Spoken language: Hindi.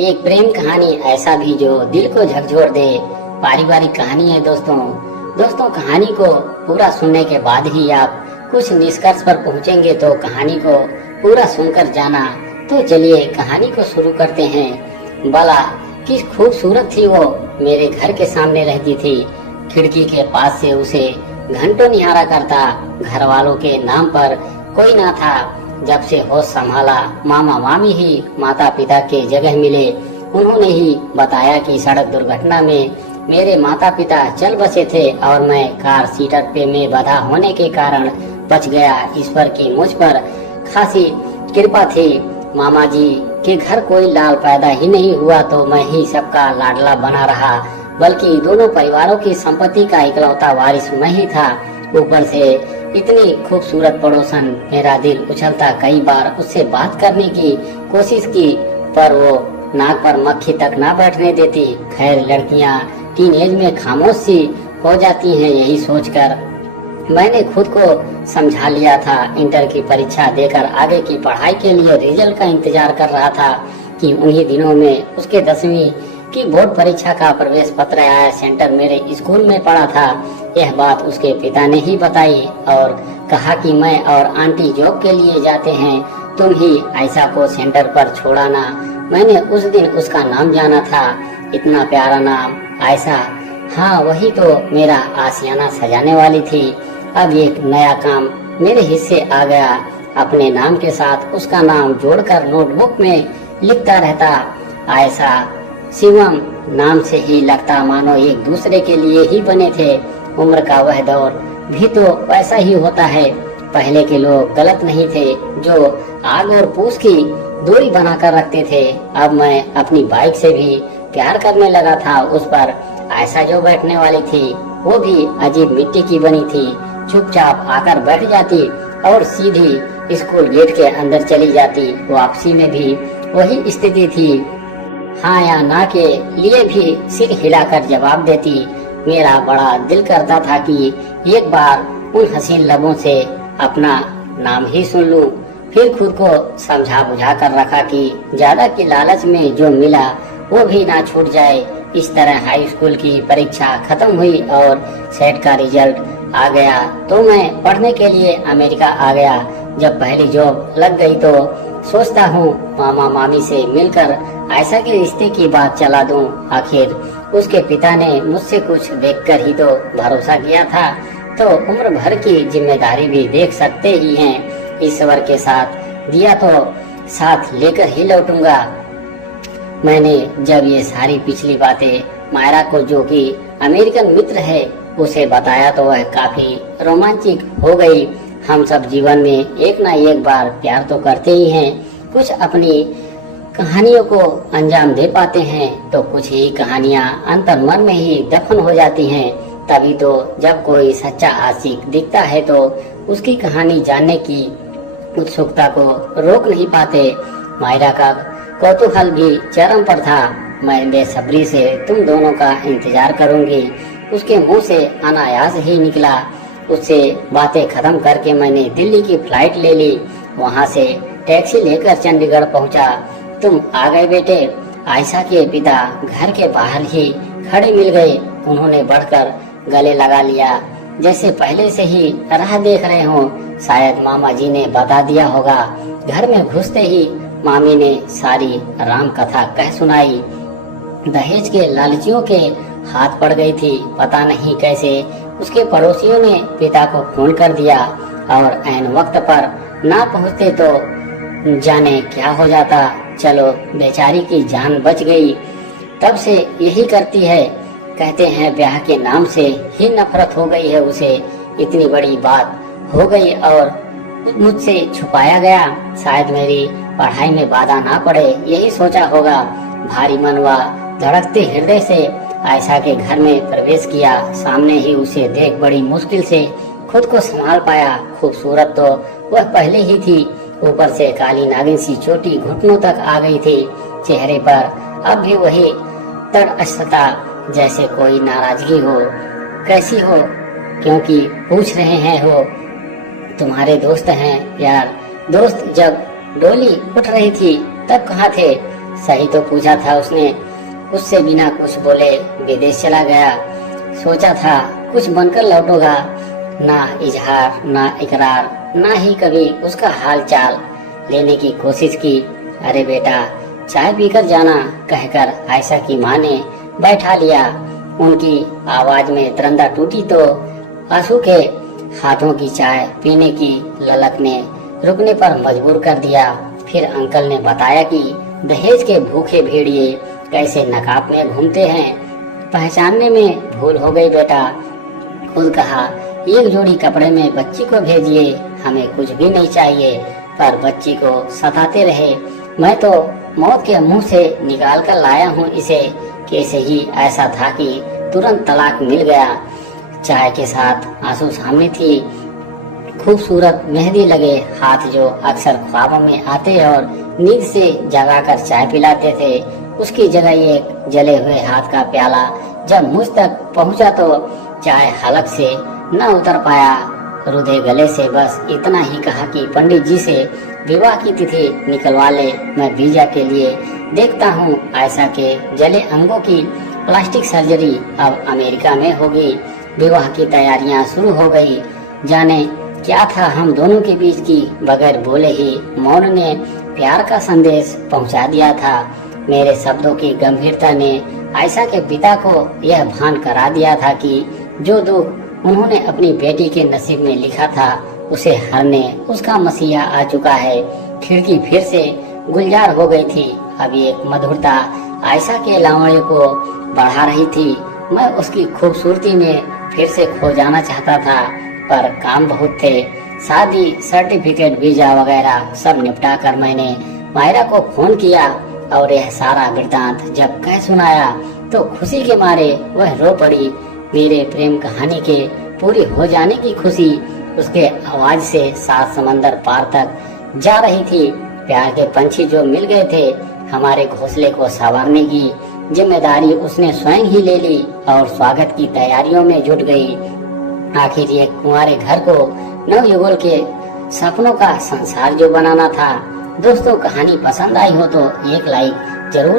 एक प्रेम कहानी ऐसा भी जो दिल को झकझोर दे। पारिवारिक कहानी है दोस्तों। कहानी को पूरा सुनने के बाद ही आप कुछ निष्कर्ष पर पहुंचेंगे, तो कहानी को पूरा सुनकर जाना। तो चलिए कहानी को शुरू करते हैं। भला किस खूबसूरत थी वो, मेरे घर के सामने रहती थी। खिड़की के पास से उसे घंटों निहारा करता। घर वालों के नाम पर कोई ना था। जब से होश संभाला, मामा मामी ही माता पिता के जगह मिले। उन्होंने ही बताया कि सड़क दुर्घटना में मेरे माता पिता चल बसे थे और मैं कार सीटर पे में बंधा होने के कारण बच गया। ईश्वर की मुझ पर खासी कृपा थी। मामा जी के घर कोई लाल पैदा ही नहीं हुआ तो मैं ही सबका लाडला बना रहा, बल्कि दोनों परिवारों की संपत्ति का इकलौता वारिस मैं ही था। ऊपर से इतनी खूबसूरत पड़ोसन, मेरा दिल उछलता। कई बार उससे बात करने की कोशिश की, पर वो नाक पर मक्खी तक ना बैठने देती। खैर, लड़कियां टीनेज में खामोश सी हो जाती हैं, यही सोचकर मैंने खुद को समझा लिया था। इंटर की परीक्षा देकर आगे की पढ़ाई के लिए रिजल्ट का इंतजार कर रहा था कि उन्हीं दिनों में उसके 10वीं की बोर्ड परीक्षा का प्रवेश पत्र आया। सेंटर मेरे स्कूल में पड़ा था। यह बात उसके पिता ने ही बताई और कहा कि मैं और आंटी जॉब के लिए जाते हैं, तुम ही आयशा को सेंटर पर छोड़ाना। मैंने उस दिन उसका नाम जाना था, इतना प्यारा नाम, आयशा। हाँ, वही तो मेरा आशियाना सजाने वाली थी। अब एक नया काम मेरे हिस्से आ गया। अपने नाम के साथ उसका नाम जोड़कर नोटबुक में लिखता रहता। आयशा शिवम नाम से ही लगता मानो एक दूसरे के लिए ही बने थे। उम्र का वह दौर भी तो वैसा ही होता है। पहले के लोग गलत नहीं थे जो आग और पूछ की दूरी बनाकर रखते थे। अब मैं अपनी बाइक से भी प्यार करने लगा था। उस पर आयशा जो बैठने वाली थी वो भी अजीब मिट्टी की बनी थी। चुपचाप आकर बैठ जाती और सीधी स्कूल गेट के अंदर चली जाती। वापसी में भी वही स्थिति थी। हाँ या ना के लिए भी सिर हिलाकर जवाब देती। मेरा बड़ा दिल करता था कि एक बार उन हसीन लबों से अपना नाम ही सुन लूं। फिर खुद को समझा बुझा कर रखा कि ज्यादा की लालच में जो मिला वो भी ना छूट जाए। इस तरह हाई स्कूल की परीक्षा खत्म हुई और सेट का रिजल्ट आ गया तो मैं पढ़ने के लिए अमेरिका आ गया। जब पहली जॉब लग गई तो सोचता हूँ मामा मामी से मिलकर आयशा के रिश्ते की बात चला दूं। आखिर उसके पिता ने मुझसे कुछ देखकर ही तो भरोसा किया था, तो उम्र भर की जिम्मेदारी भी देख सकते ही हैं। ईश्वर के साथ दिया तो साथ लेकर ही लौटूंगा। मैंने जब ये सारी पिछली बातें मायरा को, जो कि अमेरिकन मित्र है, उसे बताया तो वह काफी रोमांचिक हो गई। हम सब जीवन में एक ना एक बार प्यार तो करते ही हैं। कुछ अपनी कहानियों को अंजाम दे पाते हैं तो कुछ ही कहानियां अंतर्मन में ही दफन हो जाती हैं। तभी तो जब कोई सच्चा आशिक दिखता है तो उसकी कहानी जानने की उत्सुकता को रोक नहीं पाते। मायरा का कौतूहल भी चरम पर था। मैं बेसब्री से तुम दोनों का इंतजार करूंगी, उसके मुंह से अनायास ही निकला। उससे बातें खत्म करके मैंने दिल्ली की फ्लाइट ले ली। वहां से टैक्सी लेकर चंडीगढ़ पहुंचा। तुम आ गए बेटे। आयशा के पिता घर के बाहर ही खड़े मिल गए। उन्होंने बढ़कर गले लगा लिया, जैसे पहले से ही राह देख रहे हो। शायद मामा जी ने बता दिया होगा। घर में घुसते ही मामी ने सारी राम कथा कह सुनाई। दहेज के लालचियों के हाथ पड़ गई थी। पता नहीं कैसे उसके पड़ोसियों ने पिता को फोन कर दिया और ऐन वक्त पर ना पहुंचते तो जाने क्या हो जाता। चलो बेचारी की जान बच गई। तब से यही करती है। कहते हैं ब्याह के नाम से ही नफरत हो गई है उसे। इतनी बड़ी बात हो गई और मुझसे छुपाया गया। शायद मेरी पढ़ाई में बाधा ना पड़े, यही सोचा होगा। भारी मन व धड़कते हृदय से आयशा के घर में प्रवेश किया। सामने ही उसे देख बड़ी मुश्किल से खुद को संभाल पाया। खूबसूरत तो वह पहले ही थी, ऊपर से काली नागिन सी चोटी घुटनों तक आ गई थी। चेहरे पर अब भी वही तटस्थता, जैसे कोई नाराजगी हो। कैसी हो? क्योंकि पूछ रहे हैं हो? तुम्हारे दोस्त हैं यार। दोस्त जब डोली उठ रही थी तब कहाँ थे? सही तो पूछा था उसने। उससे बिना कुछ बोले विदेश चला गया। सोचा था कुछ बनकर लौटूंगा, ना इजहार ना इकरार, ना ही कभी उसका हाल चाल लेने की कोशिश की। अरे बेटा चाय पीकर जाना कहकर आयशा की माँ ने बैठा लिया। उनकी आवाज में दरंदा टूटी तो आंसू के हाथों की चाय पीने की ललक ने रुकने पर मजबूर कर दिया। फिर अंकल ने बताया कि दहेज के भूखे भेड़िए कैसे नकाब में घूमते हैं। पहचानने में भूल हो गई बेटा। खुद कहा एक जोड़ी कपड़े में बच्ची को भेजिए, हमें कुछ भी नहीं चाहिए, पर बच्ची को सताते रहे। मैं तो मौत के मुंह से निकाल कर लाया हूँ इसे। कैसे ही ऐसा था कि तुरंत तलाक मिल गया। चाय के साथ आंसू सामने थी। खूबसूरत मेहंदी लगे हाथ जो अक्सर ख्वाबों में आते और नींद से जगाकर चाय पिलाते थे, उसकी जगह एक जले हुए हाथ का प्याला जब मुझ तक पहुंचा तो चाय हलक से न उतर पाया। रुधे गले से बस इतना ही कहा कि पंडित जी से विवाह की तिथि निकलवा ले, मैं वीजा के लिए देखता हूँ। आयशा के जले अंगों की प्लास्टिक सर्जरी अब अमेरिका में होगी। विवाह की तैयारियां शुरू हो गई। जाने क्या था हम दोनों के बीच की बगैर बोले ही मौन ने प्यार का संदेश पहुंचा दिया था। मेरे शब्दों की गंभीरता ने आयशा के पिता को यह भान करा दिया था कि जो दुख उन्होंने अपनी बेटी के नसीब में लिखा था उसे हरने उसका मसीहा आ चुका है। खिड़की फिर से गुलजार हो गई थी। अभी एक मधुरता आयशा के लावण्य को बढ़ा रही थी। मैं उसकी खूबसूरती में फिर से खो जाना चाहता था, पर काम बहुत थे। शादी सर्टिफिकेट वीजा वगैरह सब निपटा कर मैंने मायरा को फोन किया और यह सारा वृतांत जब कह सुनाया तो खुशी के मारे वह रो पड़ी। मेरे प्रेम कहानी के पूरी हो जाने की खुशी उसके आवाज से 7 समंदर पार तक जा रही थी। प्यार के पंछी जो मिल गए थे, हमारे घोंसले को संवारने की जिम्मेदारी उसने स्वयं ही ले ली और स्वागत की तैयारियों में जुट गई। आखिर ये कुंवारे घर को नवयुगल के सपनों का संसार जो बनाना था। दोस्तों कहानी पसंद आई हो तो एक लाइक जरूर